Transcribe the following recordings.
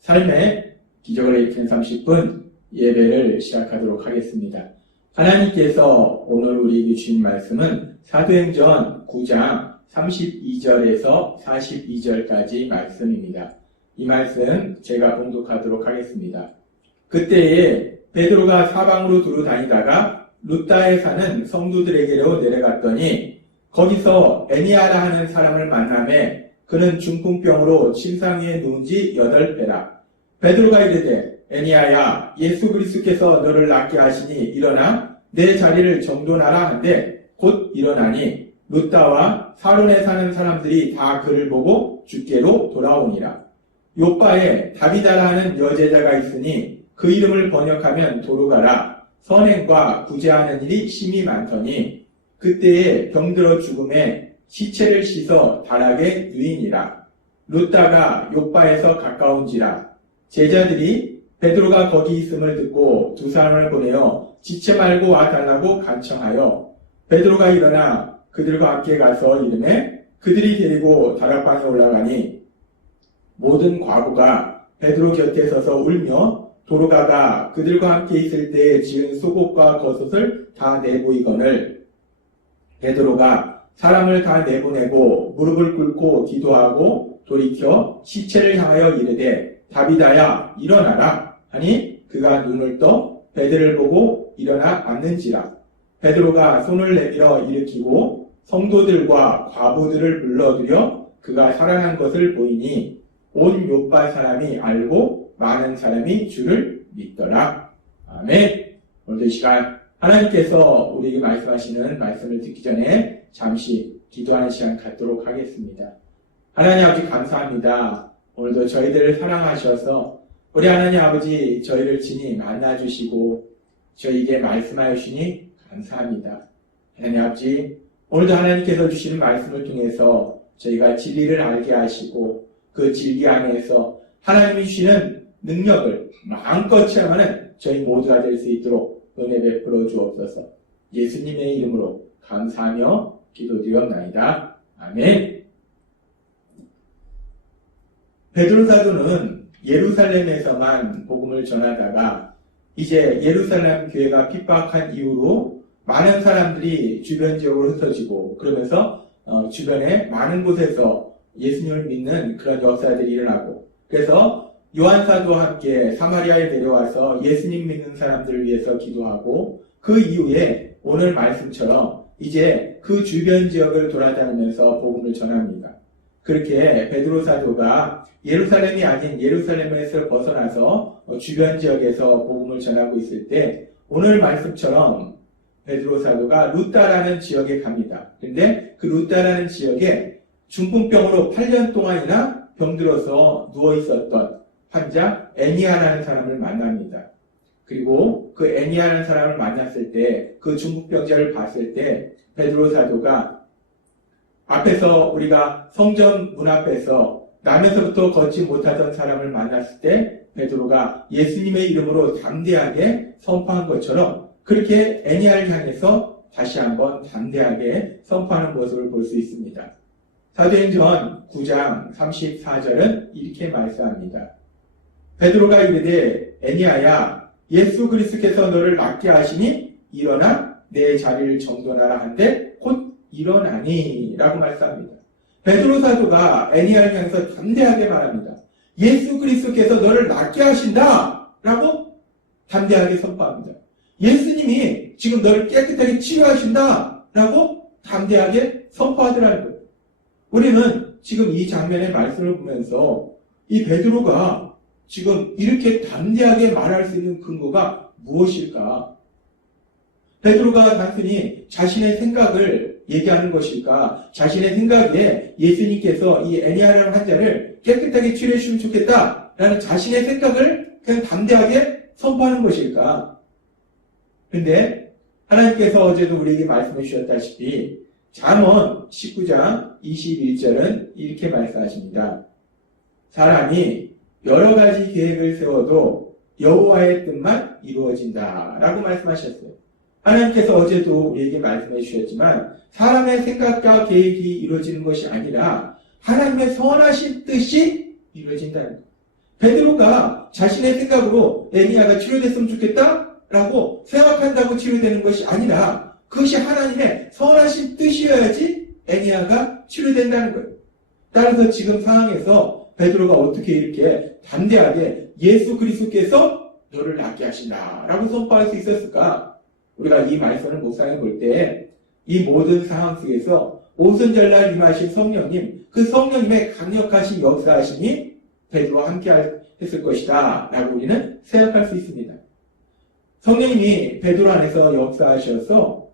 삶의 기적을 일으킨 30분 예배를 시작하도록 하겠습니다. 하나님께서 오늘 우리에게 주신 말씀은 사도행전 9장 32절에서 42절까지 말씀입니다. 이 말씀 제가 봉독하도록 하겠습니다. 그때에 베드로가 사방으로 두루 다니다가 루다에 사는 성도들에게로 내려갔더니 거기서 애니아라 하는 사람을 만나매 그는 중풍병으로 침상 위에 누운 지 8배라. 베드로가 이르되 애니아야 예수 그리스도께서 너를 낫게 하시니 일어나 내 자리를 정돈하라 한데 곧 일어나니 루다와 사론에 사는 사람들이 다 그를 보고 주께로 돌아오니라. 요바에 다비다라 하는 여제자가 있으니 그 이름을 번역하면 도르가라. 선행과 구제하는 일이 심히 많더니 그때에 병들어 죽음에 시체를 씻어 다락에 누이니라. 루다가 요바에서 가까운지라. 제자들이 베드로가 거기 있음을 듣고 두 사람을 보내어 지체 말고 와달라고 간청하여 베드로가 일어나 그들과 함께 가서 이르매 그들이 데리고 다락방에 올라가니 모든 과부가 베드로 곁에 서서 울며 도르가가 그들과 함께 있을 때에 지은 속옷과 겉옷을 다 내보이거늘 베드로가 사람을 다 내보내고 무릎을 꿇고 기도하고 돌이켜 시체를 향하여 이르되 다비다야 일어나라 하니 그가 눈을 떠 베드로를 보고 일어나 앉는지라. 베드로가 손을 내밀어 일으키고 성도들과 과부들을 불러들여 그가 살아난 것을 보이니 온 요바 사람이 알고 많은 사람이 주를 믿더라. 아멘. 오늘도 이 시간 하나님께서 우리에게 말씀하시는 말씀을 듣기 전에 잠시 기도하는 시간 갖도록 하겠습니다. 하나님 아버지 감사합니다. 오늘도 저희들을 사랑하셔서 우리 하나님 아버지 저희를 친히 만나주시고 저희에게 말씀하여 주시니 감사합니다. 하나님 아버지 오늘도 하나님께서 주시는 말씀을 통해서 저희가 진리를 알게 하시고 그 진리 안에서 하나님이 주시는 능력을 마음껏 체험하는 저희 모두가 될 수 있도록 은혜 베풀어 주옵소서. 예수님의 이름으로 감사하며 기도드리옵나이다. 아멘. 베드로 사도는 예루살렘에서만 복음을 전하다가 이제 예루살렘 교회가 핍박한 이후로 많은 사람들이 주변 지역으로 흩어지고 그러면서 주변에 많은 곳에서 예수님을 믿는 그런 역사들이 일어나고 그래서 요한 사도와 함께 사마리아에 내려와서 예수님 믿는 사람들을 위해서 기도하고 그 이후에 오늘 말씀처럼 이제 그 주변 지역을 돌아다니면서 복음을 전합니다. 그렇게 베드로 사도가 예루살렘이 아닌 예루살렘에서 벗어나서 주변 지역에서 복음을 전하고 있을 때 오늘 말씀처럼 베드로 사도가 루다라는 지역에 갑니다. 그런데 그 루다라는 지역에 중풍병으로 8년 동안이나 병들어서 누워 있었던 환자 애니아라는 사람을 만납니다. 그리고 그 애니아라는 사람을 만났을 때 그 중풍병자를 봤을 때 베드로 사도가 앞에서 우리가 성전 문 앞에서 남에서부터 걷지 못하던 사람을 만났을 때 베드로가 예수님의 이름으로 담대하게 선포한 것처럼 그렇게 애니아를 향해서 다시 한번 담대하게 선포하는 모습을 볼 수 있습니다. 사도행전 9장 34절은 이렇게 말씀합니다. 베드로가 이르되 애니아야 예수 그리스도께서 너를 낫게 하시니 일어나 내 자리를 정돈하라 한데 곧 일어나니 라고 말씀합니다. 베드로 사도가 애니아를 향해서 담대하게 말합니다. 예수 그리스도께서 너를 낫게 하신다 라고 담대하게 선포합니다. 예수님이 지금 너를 깨끗하게 치유하신다 라고 담대하게 선포하더라는 거예요. 우리는 지금 이 장면의 말씀을 보면서 이 베드로가 지금 이렇게 담대하게 말할 수 있는 근거가 무엇일까? 베드로가 단순히 자신의 생각을 얘기하는 것일까? 자신의 생각에 예수님께서 이 애니아라는 환자를 깨끗하게 치료해 주시면 좋겠다라는 자신의 생각을 그냥 담대하게 선포하는 것일까? 그런데 하나님께서 어제도 우리에게 말씀해 주셨다시피 잠언 19장 21절은 이렇게 말씀하십니다. 사람이 여러 가지 계획을 세워도 여호와의 뜻만 이루어진다라고 말씀하셨어요. 하나님께서 어제도 우리에게 말씀해 주셨지만 사람의 생각과 계획이 이루어지는 것이 아니라 하나님의 선하신 뜻이 이루어진다는 거예요. 베드로가 자신의 생각으로 에니야가 치료됐으면 좋겠다라고 생각한다고 치료되는 것이 아니라 그것이 하나님의 선하신 뜻이어야지 에니야가 치료된다는 거예요. 따라서 지금 상황에서 베드로가 어떻게 이렇게 담대하게 예수 그리스도께서 너를 낫게 하신다라고 선포할 수 있었을까? 우리가 이 말씀을 묵상해 볼 때 이 모든 상황 속에서 오순절날 임하신 성령님, 그 성령님의 강력하신 역사하심이 베드로와 함께 했을 것이다 라고 우리는 생각할 수 있습니다. 성령님이 베드로 안에서 역사하셔서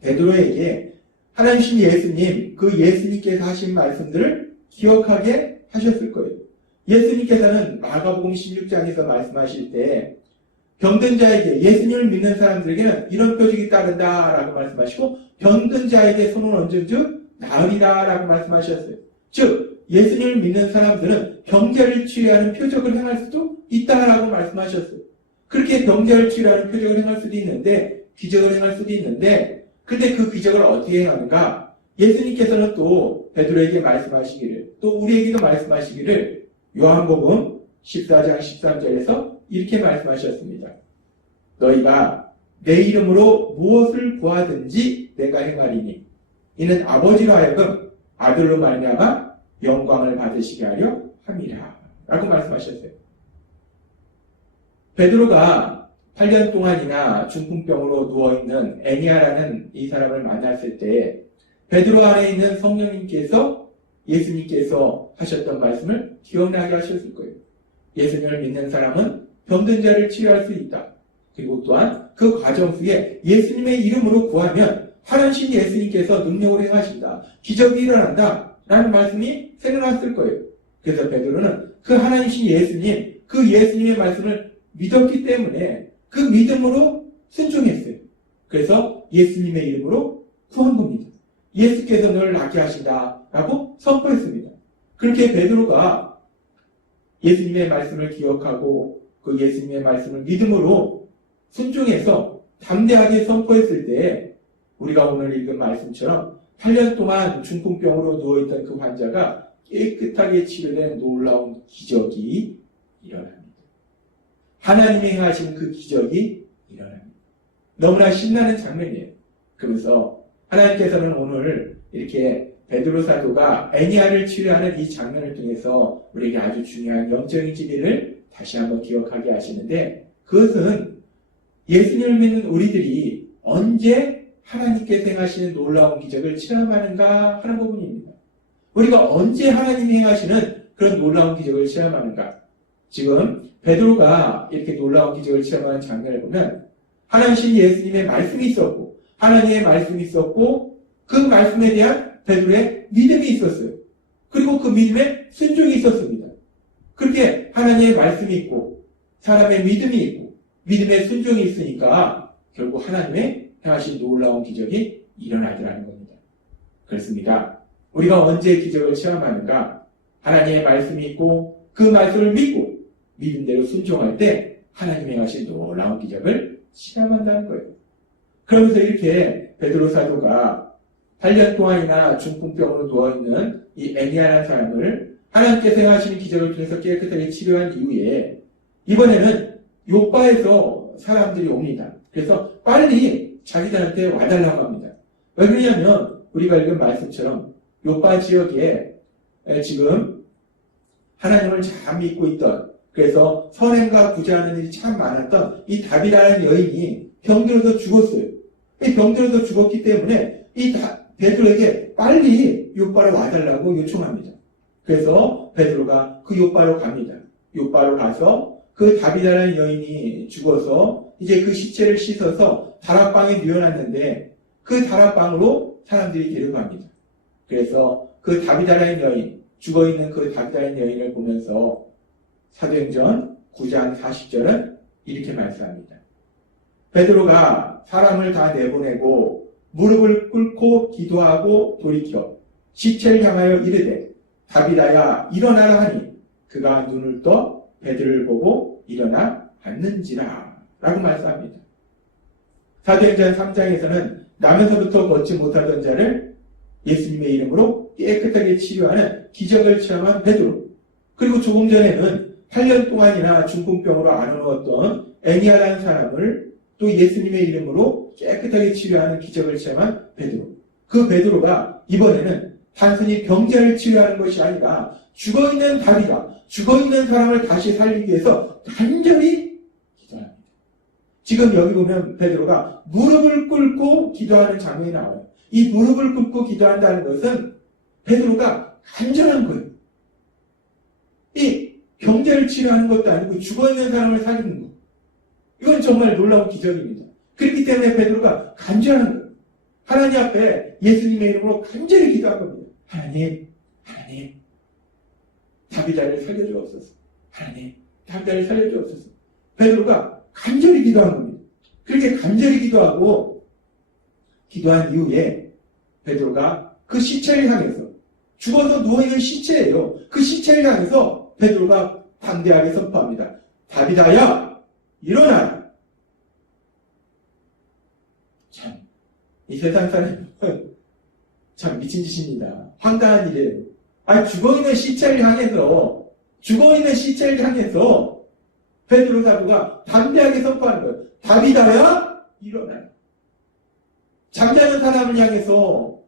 베드로에게 하나님이신 예수님, 그 예수님께서 하신 말씀들을 기억하게 하셨을 거예요. 예수님께서는 마가복음 16장에서 말씀하실 때 병든 자에게, 예수님을 믿는 사람들에게는 이런 표적이 따른다 라고 말씀하시고 병든 자에게 손을 얹은 즉 나으리라 라고 말씀하셨어요. 즉 예수님을 믿는 사람들은 병자를 치유하는 표적을 행할 수도 있다라고 말씀하셨어요. 그렇게 병자를 치유하는 표적을 행할 수도 있는데, 기적을 행할 수도 있는데, 근데 그 기적을 어떻게 행하는가? 예수님께서는 또 베드로에게 말씀하시기를, 또 우리에게도 말씀하시기를 요한복음 14장 13절에서 이렇게 말씀하셨습니다. 너희가 내 이름으로 무엇을 구하든지 내가 행하리니 이는 아버지로 하여금 아들로 말미암아 영광을 받으시게 하려 함이라 라고 말씀하셨어요. 베드로가 8년 동안이나 중풍병으로 누워있는 애니아라는 이 사람을 만났을 때 베드로 안에 있는 성령님께서 예수님께서 하셨던 말씀을 기억나게 하셨을 거예요. 예수님을 믿는 사람은 병든 자를 치유할 수 있다. 그리고 또한 그 과정 속에 예수님의 이름으로 구하면 하나님 예수님께서 능력을 행하신다. 기적이 일어난다. 라는 말씀이 생각났을 거예요. 그래서 베드로는 그 하나님이신 예수님, 그 예수님의 말씀을 믿었기 때문에 그 믿음으로 순종했어요. 그래서 예수님의 이름으로 구한 겁니다. 예수께서 너를 낫게 하신다. 라고 선포했습니다. 그렇게 베드로가 예수님의 말씀을 기억하고 그 예수님의 말씀을 믿음으로 순종해서 담대하게 선포했을 때 우리가 오늘 읽은 말씀처럼 8년 동안 중풍병으로 누워있던 그 환자가 깨끗하게 치료된 놀라운 기적이 일어납니다. 하나님이 행하신 그 기적이 일어납니다. 너무나 신나는 장면이에요. 그러면서 하나님께서는 오늘 이렇게 베드로 사도가 애니아를 치료하는 이 장면을 통해서 우리에게 아주 중요한 영적인 진리를 다시 한번 기억하게 하시는데 그것은 예수님을 믿는 우리들이 언제 하나님께서 행하시는 놀라운 기적을 체험하는가 하는 부분입니다. 우리가 언제 하나님이 행하시는 그런 놀라운 기적을 체험하는가? 지금 베드로가 이렇게 놀라운 기적을 체험하는 장면을 보면 하나님 예수님의 말씀이 있었고 하나님의 말씀이 있었고 그 말씀에 대한 베드로의 믿음이 있었어요. 그리고 그 믿음에 순종이 있었습니다. 그렇게 하나님의 말씀이 있고 사람의 믿음이 있고 믿음의 순종이 있으니까 결국 하나님의 행하신 놀라운 기적이 일어나더라는 겁니다. 그렇습니다. 우리가 언제 기적을 체험하는가? 하나님의 말씀이 있고 그 말씀을 믿고 믿음대로 순종할 때 하나님의 행하신 놀라운 기적을 체험한다는 거예요. 그러면서 이렇게 베드로 사도가 8년 동안이나 중풍병으로 누워있는 이 애니아라는 사람을 하나님께서 행하시는 기적을 통해서 깨끗하게 치료한 이후에 이번에는 요바에서 사람들이 옵니다. 그래서 빨리 자기들한테 와달라고 합니다. 왜 그러냐면 우리가 읽은 말씀처럼 요바 지역에 지금 하나님을 잘 믿고 있던 그래서 선행과 구제하는 일이 참 많았던 이 다비라는 여인이 병들어서 죽었어요. 이 병들어서 죽었기 때문에 이 베드로에게 빨리 요바로 와달라고 요청합니다. 그래서 베드로가 그 요바로 갑니다. 요바로 가서 그 다비다라는 여인이 죽어서 이제 그 시체를 씻어서 다락방에 뉘어놨는데 그 다락방으로 사람들이 데려갑니다. 그래서 그 다비다라는 여인, 죽어있는 그 다비다라는 여인을 보면서 사도행전 9장 40절은 이렇게 말씀합니다. 베드로가 사람을 다 내보내고 무릎을 꿇고 기도하고 돌이켜 시체를 향하여 이르되 다비다야 일어나라 하니 그가 눈을 떠 베드로를 보고 일어나 앉는지라 라고 말씀합니다. 사도행전 3장에서는 나면서부터 걷지 못하던 자를 예수님의 이름으로 깨끗하게 치료하는 기적을 체험한 베드로, 그리고 조금 전에는 8년 동안이나 중풍병으로 앓아누웠던 애니아라는 사람을 또 예수님의 이름으로 깨끗하게 치료하는 기적을 체험한 베드로. 그 베드로가 이번에는 단순히 병자를 치료하는 것이 아니라 죽어있는 다리가, 죽어있는 사람을 다시 살리기 위해서 간절히 기도합니다. 지금 여기 보면 베드로가 무릎을 꿇고 기도하는 장면이 나와요. 이 무릎을 꿇고 기도한다는 것은 베드로가 간절한 거예요. 이 병자를 치료하는 것도 아니고 죽어있는 사람을 살리는 것. 이건 정말 놀라운 기적입니다. 그렇기 때문에 베드로가 간절한 거예요. 하나님 앞에 예수님의 이름으로 간절히 기도한 겁니다. 하나님, 다비다를 살려주옵소서. 하나님, 다비다를 살려주옵소서. 베드로가 간절히 기도한 겁니다. 그렇게 간절히 기도하고 기도한 이후에 베드로가 그 시체를 향해서, 죽어서 누워있는 시체예요. 그 시체를 향해서 베드로가 담대하게 선포합니다. 다비다야, 일어나라. 참, 이 세상 사람은 참 미친 짓입니다. 황당한 일이에요. 죽어있는 시체를 향해서 베드로 사도가 담대하게 선포하는 거예요. 다비다야, 일어나라. 잠자는 사람을 향해서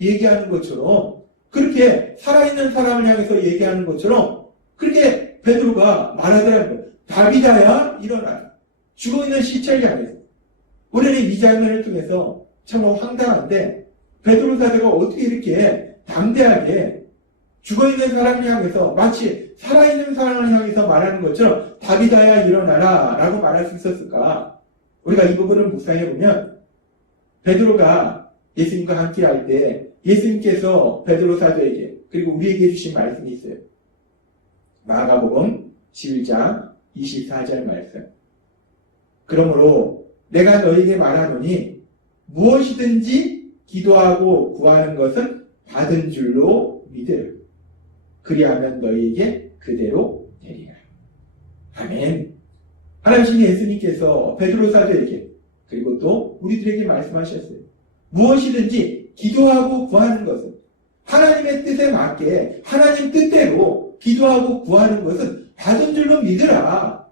얘기하는 것처럼, 그렇게 살아있는 사람을 향해서 얘기하는 것처럼 그렇게 베드로가 말하더라는 거예요. 다비다야, 일어나라. 죽어있는 시체를 향해서. 우리는 이 장면을 통해서 참 황당한데, 베드로 사도가 어떻게 이렇게 담대하게 죽어있는 사람을 향해서, 마치 살아있는 사람을 향해서 말하는 것처럼 다비다야, 일어나라 라고 말할 수 있었을까? 우리가 이 부분을 묵상해보면 베드로가 예수님과 함께 할 때 예수님께서 베드로 사도에게, 그리고 우리에게 주신 말씀이 있어요. 마가복음 11장 24절 말씀. 그러므로 내가 너에게 말하노니 무엇이든지 기도하고 구하는 것은 받은 줄로 믿으라. 그리하면 너희에게 그대로 되리라. 아멘. 하나님 예수님께서 베드로 사도에게, 그리고 또 우리들에게 말씀하셨어요. 무엇이든지 기도하고 구하는 것은, 하나님의 뜻에 맞게 하나님 뜻대로 기도하고 구하는 것은 받은 줄로 믿으라.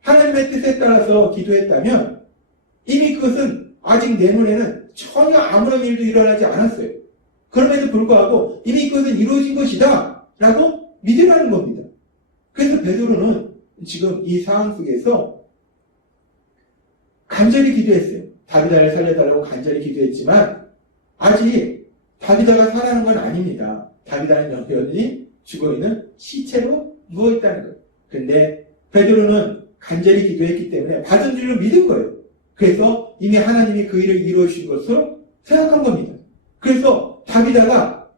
하나님의 뜻에 따라서 기도했다면 이미 그것은 아직 내 눈에는 전혀 아무런 일도 일어나지 않았어요. 그럼에도 불구하고 이미 그것은 이루어진 것이다 라고 믿으라는 겁니다. 그래서 베드로는 지금 이 상황 속에서 간절히 기도했어요. 다비다를 살려달라고 간절히 기도했지만 아직 다비다가 살아난 건 아닙니다. 다비다는 여전히 죽어있는 시체로 누워있다는 거예요. 그런데 베드로는 간절히 기도했기 때문에 받은 줄로 믿은 거예요. 그래서 이미 하나님이 그 일을 이루어주신 것으로 생각한 겁니다. 그래서 다비다가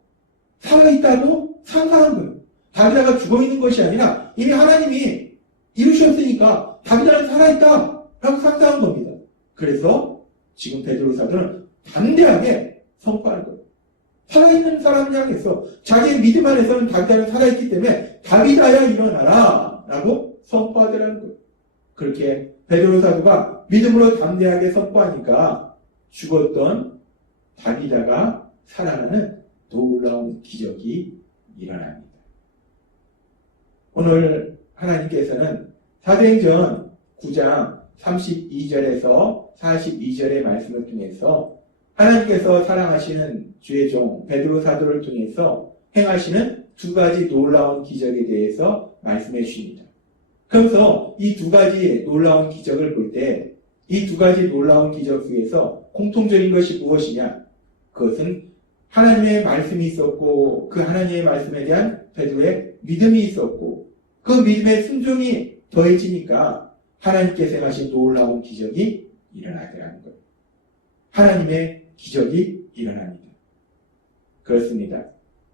살아있다고 상상한 거예요. 다비다가 죽어있는 것이 아니라 이미 하나님이 이루셨으니까 다비다는 살아있다라고 상상한 겁니다. 그래서 지금 베드로 사도는 담대하게 선포하는 거예요. 살아있는 사람을 향해서 자기의 믿음 안에서는 다비다는 살아있기 때문에 다비다야, 일어나라 라고 선포하더라는 거예요. 그렇게 베드로 사도가 믿음으로 담대하게 선포하니까 죽었던 다비다가 살아나는 놀라운 기적이 일어납니다. 오늘 하나님께서는 사도행전 9장 32절에서 42절의 말씀을 통해서 하나님께서 사랑하시는 주의 종 베드로 사도를 통해서 행하시는 두 가지 놀라운 기적에 대해서 말씀해 주십니다. 그래서 이 두 가지 놀라운 기적을 볼 때 이 두 가지 놀라운 기적 속에서 공통적인 것이 무엇이냐? 그것은 하나님의 말씀이 있었고 그 하나님의 말씀에 대한 베드로의 믿음이 있었고 그 믿음의 순종이 더해지니까 하나님께서 행하신 놀라운 기적이 일어나더라는 거예요. 하나님의 기적이 일어납니다. 그렇습니다.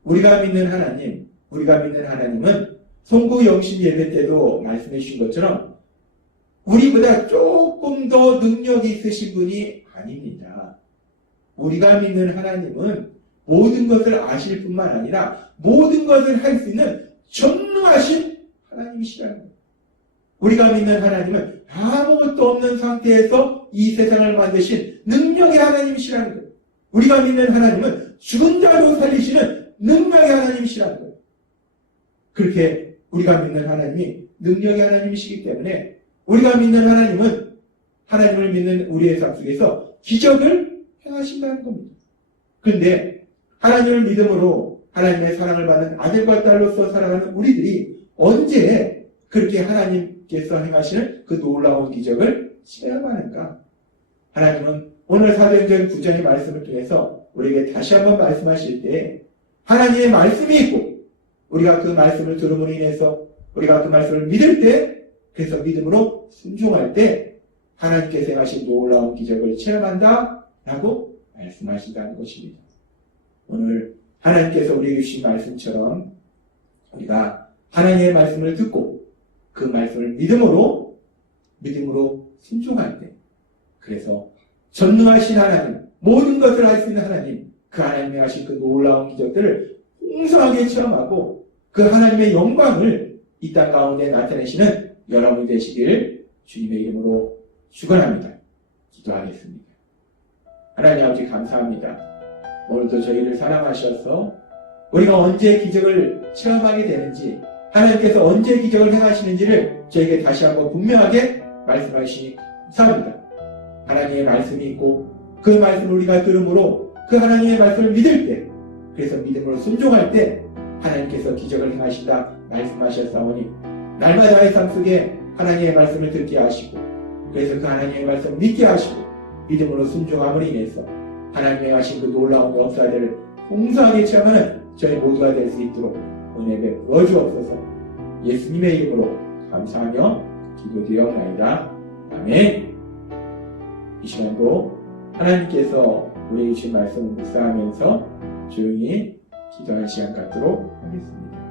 우리가 믿는 하나님은 송구 영신 예배 때도 말씀해 주신 것처럼 우리보다 조금 더 능력이 있으신 분이 아닙니다. 우리가 믿는 하나님은 모든 것을 아실 뿐만 아니라 모든 것을 할 수 있는 전능하신 하나님이시라는 거예요. 우리가 믿는 하나님은 아무것도 없는 상태에서 이 세상을 만드신 능력의 하나님이시라는 거예요. 우리가 믿는 하나님은 죽은 자도 살리시는 능력의 하나님이시라는 거예요. 그렇게 우리가 믿는 하나님이 능력의 하나님이시기 때문에 우리가 믿는 하나님은 하나님을 믿는 우리의 삶 속에서 기적을 행하신다는 겁니다. 그런데 하나님을 믿음으로 하나님의 사랑을 받는 아들과 딸로서 살아가는 우리들이 언제 그렇게 하나님께서 행하시는 그 놀라운 기적을 체험하는가? 하나님은 오늘 사도행전 9장의 말씀을 통해서 우리에게 다시 한번 말씀하실 때 하나님의 말씀이 있고 우리가 그 말씀을 들음으로 인해서 우리가 그 말씀을 믿을 때 그래서 믿음으로 순종할 때 하나님께서 행하신 놀라운 기적을 체험한다 라고 말씀하신다는 것입니다. 오늘 하나님께서 우리에게 주신 말씀처럼 우리가 하나님의 말씀을 듣고 그 말씀을 믿음으로 순종할 때 그래서 전능하신 하나님, 모든 것을 할 수 있는 하나님, 그 하나님이 하신 그 놀라운 기적들을 풍성하게 체험하고 그 하나님의 영광을 이 땅 가운데 나타내시는 여러분이 되시길 주님의 이름으로 축원합니다. 기도하겠습니다. 하나님 아버지 감사합니다. 오늘도 저희를 사랑하셔서 우리가 언제 기적을 체험하게 되는지 하나님께서 언제 기적을 행하시는지를 저에게 다시 한번 분명하게 말씀하시니 감사합니다. 하나님의 말씀이 있고 그 말씀을 우리가 들음으로 그 하나님의 말씀을 믿을 때 그래서 믿음으로 순종할 때 하나님께서 기적을 행하신다 말씀하셨사오니 날마다의 삶 속에 하나님의 말씀을 듣게 하시고 그래서 그 하나님의 말씀을 믿게 하시고 믿음으로 순종함으로 인해서 하나님의 하신 그 놀라운 역사들을 풍성하게 체험하는 저희 모두가 될 수 있도록 은혜 베풀어 주옵소서. 예수님의 이름으로 감사하며 기도드리옵나이다. 아멘. 이 시간도 하나님께서 우리에게 주신 말씀을 묵상하면서 조용히 기도하는 시간 갖도록 하겠습니다.